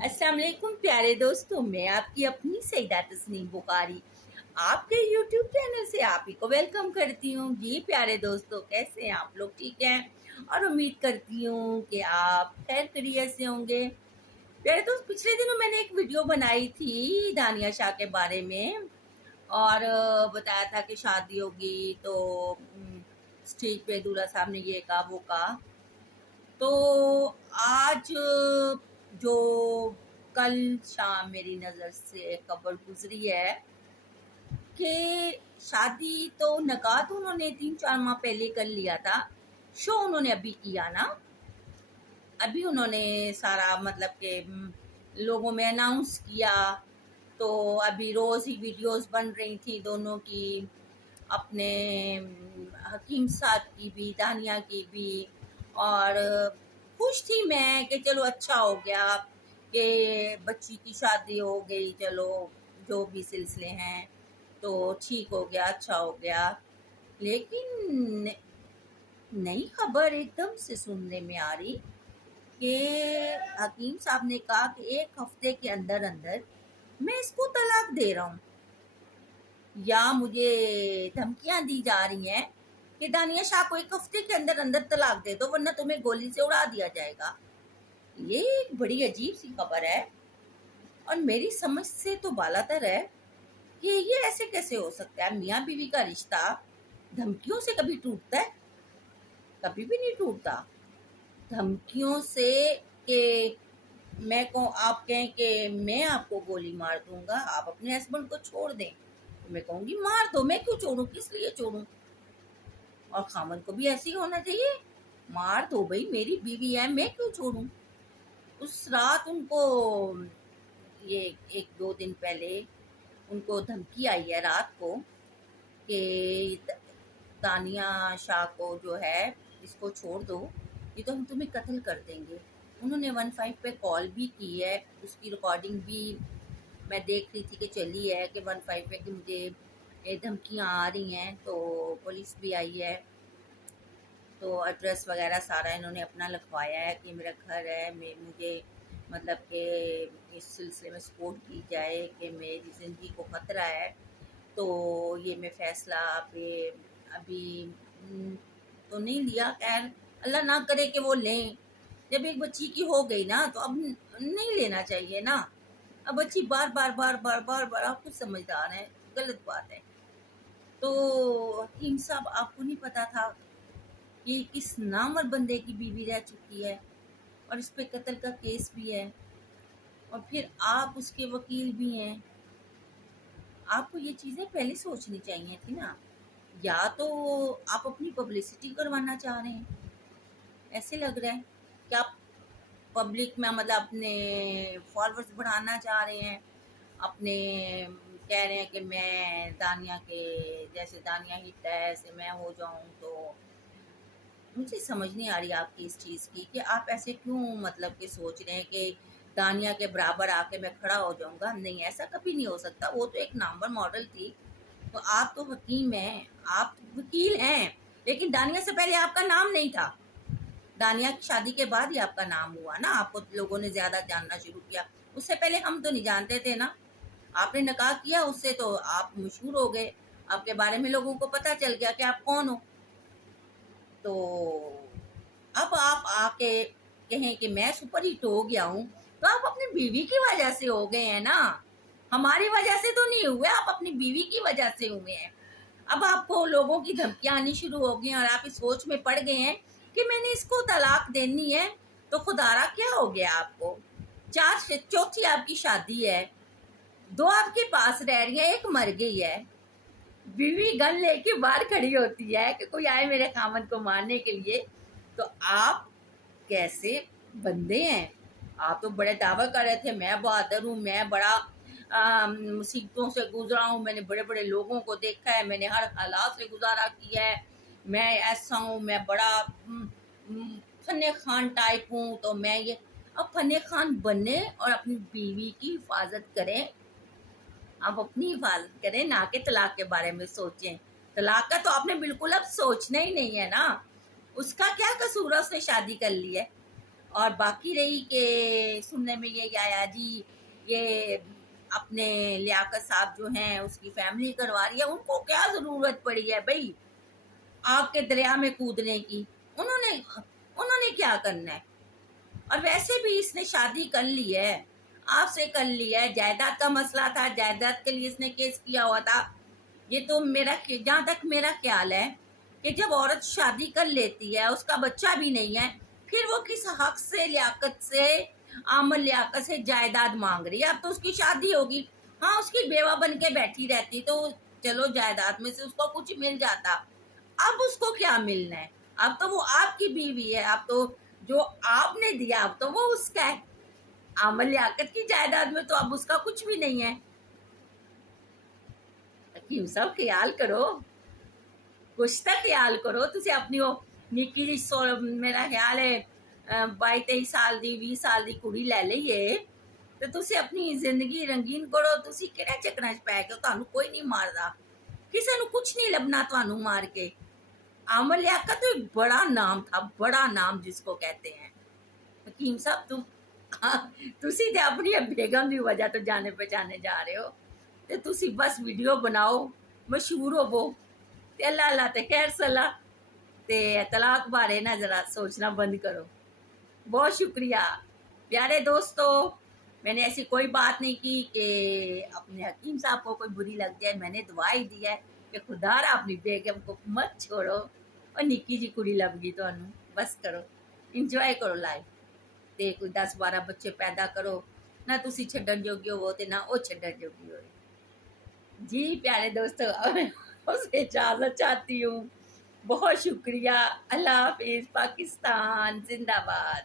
अस्सलाम वालेकुम प्यारे दोस्तों, मैं आपकी अपनी सईदा तस्नीम बुखारी आपके यूट्यूब चैनल से आप ही को वेलकम करती हूँ। जी प्यारे दोस्तों, कैसे हैं आप लोग? ठीक हैं और उम्मीद करती हूँ कि आप खैर खैरियत से होंगे। प्यारे दोस्त, पिछले दिनों मैंने एक वीडियो बनाई थी दानिया शाह के बारे में और बताया था कि शादी होगी तो स्टेज पे दूल्हा साहब ने ये कहा वो कहा। तो आज जो कल शाम मेरी नज़र से खबर गुजरी है कि शादी तो नकाह तो उन्होंने 3-4 माह पहले कर लिया था। शो उन्होंने अभी किया ना, अभी उन्होंने सारा मतलब कि लोगों में अनाउंस किया। तो अभी रोज़ ही वीडियोस बन रही थी दोनों की, अपने हकीम साहब की भी दानिया की भी। और खुश थी मैं कि चलो अच्छा हो गया कि बच्ची की शादी हो गई, चलो जो भी सिलसिले हैं तो ठीक हो गया, अच्छा हो गया। लेकिन नई खबर एकदम से सुनने में आ रही कि हकीम साहब ने कहा कि 1 हफ्ते के अंदर अंदर मैं इसको तलाक दे रहा हूँ, या मुझे धमकियां दी जा रही हैं कि दानिया शाह को 1 हफ्ते के अंदर अंदर तलाक दे दो वरना तुम्हें गोली से उड़ा दिया जाएगा। ये एक बड़ी अजीब सी खबर है और मेरी समझ से तो बालातर है कि ये ऐसे कैसे हो सकता है। मियाँ बीवी का रिश्ता धमकियों से कभी टूटता है? कभी भी नहीं टूटता। धमकियों से कि मैं को आप कहें कि मैं आपको गोली मार दूंगा, आप अपने हस्बैंड को छोड़ दें, तो मैं कहूँगी मार दो, मैं क्यों छोड़ूं, किस लिए छोड़ूं। और खामन को भी ऐसे ही होना चाहिए, मार दो भाई, मेरी बीवी है, मैं क्यों छोड़ूं। उस रात उनको ये 1-2 दिन पहले उनको धमकी आई है रात को कि दानिया शाह को जो है इसको छोड़ दो, ये तो हम तुम्हें कत्ल कर देंगे। उन्होंने 15 पे कॉल भी की है, उसकी रिकॉर्डिंग भी मैं देख रही थी कि चली है कि 15 पे कि मुझे ये धमकियाँ आ रही हैं। तो पुलिस भी आई है, तो एड्रेस वगैरह सारा इन्होंने अपना लिखवाया है कि मेरा घर है, मुझे मतलब कि इस सिलसिले में सपोर्ट की जाए कि मेरी ज़िंदगी को ख़तरा है। तो ये मैं फ़ैसला पे अभी तो नहीं लिया, खैर अल्लाह ना करे कि वो लें। जब एक बच्ची की हो गई ना तो अब नहीं लेना चाहिए ना। अब बच्ची बार बार बार बार बार बार, आप कुछ समझदार हैं, गलत बात है। तो हकीम साहब, आपको नहीं पता था कि किस नामवर बंदे की बीवी रह चुकी है और इस पे कत्ल का केस भी है और फिर आप उसके वकील भी हैं। आपको ये चीज़ें पहले सोचनी चाहिए थी ना। या तो आप अपनी पब्लिसिटी करवाना चाह रहे हैं, ऐसे लग रहा है कि आप पब्लिक में मतलब अपने फॉलोअर्स बढ़ाना चाह रहे हैं, अपने कह रहे हैं कि मैं दानिया के जैसे दानिया हिट है ऐसे मैं हो जाऊं। तो मुझे समझ नहीं आ रही आपकी इस चीज़ की कि आप ऐसे क्यों मतलब कि सोच रहे हैं कि दानिया के बराबर आके मैं खड़ा हो जाऊंगा। नहीं, ऐसा कभी नहीं हो सकता। वो तो एक नंबर मॉडल थी, तो आप तो हकीम हैं, आप तो वकील हैं, लेकिन दानिया से पहले आपका नाम नहीं था। दानिया की शादी के बाद ही आपका नाम हुआ ना, आपको लोगों ने ज़्यादा जानना शुरू किया। उससे पहले हम तो नहीं जानते थे ना। आपने निकाह किया उससे तो आप मशहूर हो गए, आपके बारे में लोगों को पता चल गया कि आप कौन हो। तो अब आप आके कहें कि मैं सुपर हिट हो गया हूँ, तो आप अपनी बीवी की वजह से हो गए हैं ना, हमारी वजह से तो नहीं हुए, आप अपनी बीवी की वजह से हुए हैं। अब आपको लोगों की धमकियां आनी शुरू हो गई और आप इस सोच में पड़ गए हैं कि मैंने इसको तलाक देनी है। तो खुदारा क्या हो गया आपको? चौथी आपकी शादी है, 2 आपके पास रह रही है, 1 मर गई है। बीवी गन लेके बाहर खड़ी होती है कि कोई आए मेरे खामन को मारने के लिए। तो आप कैसे बंदे हैं? आप तो बड़े दावा कर रहे थे मैं बहादुर हूँ, मैं बड़ा मुसीबतों से गुजरा हूँ, मैंने बड़े बड़े लोगों को देखा है, मैंने हर हालात से गुजारा किया है, मैं ऐसा हूँ, मैं बड़ा फने खान टाइप हूँ। तो मैं ये अब फने खान बने और अपनी बीवी की हिफाजत करें, आप अपनी हिफाजत करें, ना कि तलाक के बारे में सोचें। तलाक का तो आपने बिल्कुल अब सोचना ही नहीं है ना। उसका क्या कसूर है, उसने शादी कर ली है, اور باقی رہی کہ سننے میں یہ آیا جی یہ اپنے لیاقت صاحب جو ہیں اس کی فیملی کروا رہی ہے، ان کو کیا ضرورت پڑی ہے بھائی آپ کے دریا میں کودنے کی؟ انہوں نے کیا کرنا ہے؟ اور ویسے بھی اس نے شادی کر لی ہے، آپ سے کر لی ہے، جائیداد کا مسئلہ تھا، جائیداد کے لیے اس نے کیس کیا ہوا تھا۔ یہ تو جہاں تک میرا خیال ہے کہ جب عورت شادی کر لیتی ہے، اس کا بچہ بھی نہیں ہے، پھر وہ کس حق سے، لیاقت سے، عامل لیاقت سے جائیداد مانگ رہی ہے؟ اب تو اس کی شادی ہوگی، ہاں اس کی بیوہ بن کے بیٹھی رہتی تو چلو جائیداد میں سے اس کو کچھ مل جاتا، اب اس کو کیا ملنا ہے؟ اب تو وہ آپ کی بیوی ہے، اب تو جو آپ نے دیا اب تو وہ اس کا ہے، عامل لیاقت کی جائیداد میں تو اب اس کا کچھ بھی نہیں ہے۔ حکیم صاحب خیال کرو، کچھ تو خیال کرو، تسی اپنی وہ نکی جی میرا خیال ہے 22-23 سال دی 20 سال دی کڑی لے لئیے تو تسی اپنی زندگی رنگین کرو، تسی کہڑے چکراں چ پے کے تانوں کوئی نہیں ماردا، کسے نو کچھ نہیں لبنا تانوں مار کے۔ عامل لیاقت تو ایک بڑا نام تھا، بڑا نام جس کو کہتے ہیں۔ حکیم صاحب تسی تے اپنی بیگم دی وجہ تو جانے پہچانے جا رہے ہو، تے تسی بس ویڈیو بناؤ، مشہور ہوو، تے اللہ اللہ تے خیر صلاح، تے طلاق بارے نا ذرا سوچنا بند کرو۔ بہت شکریہ پیارے دوستو، میں نے ایسی کوئی بات نہیں کی کہ اپنے حکیم صاحب کو کوئی بری لگ جائے، میں نے دعا ہی دی ہے کہ خدا را اپنی بیگم کو مت چھوڑو، اور نکی جی کڑی لب گئی تو بس کرو، انجوائے کرو لائف، تے کوئی 10-12 بچے پیدا کرو، نہ تسی چھڈن جوگی ہو تے نہ او چھڈن جوگی ہوئے۔ جی پیارے دوستو اسے اجازت چاہتی ہوں، بہت شکریہ، اللہ حافظ، پاکستان زندہ باد۔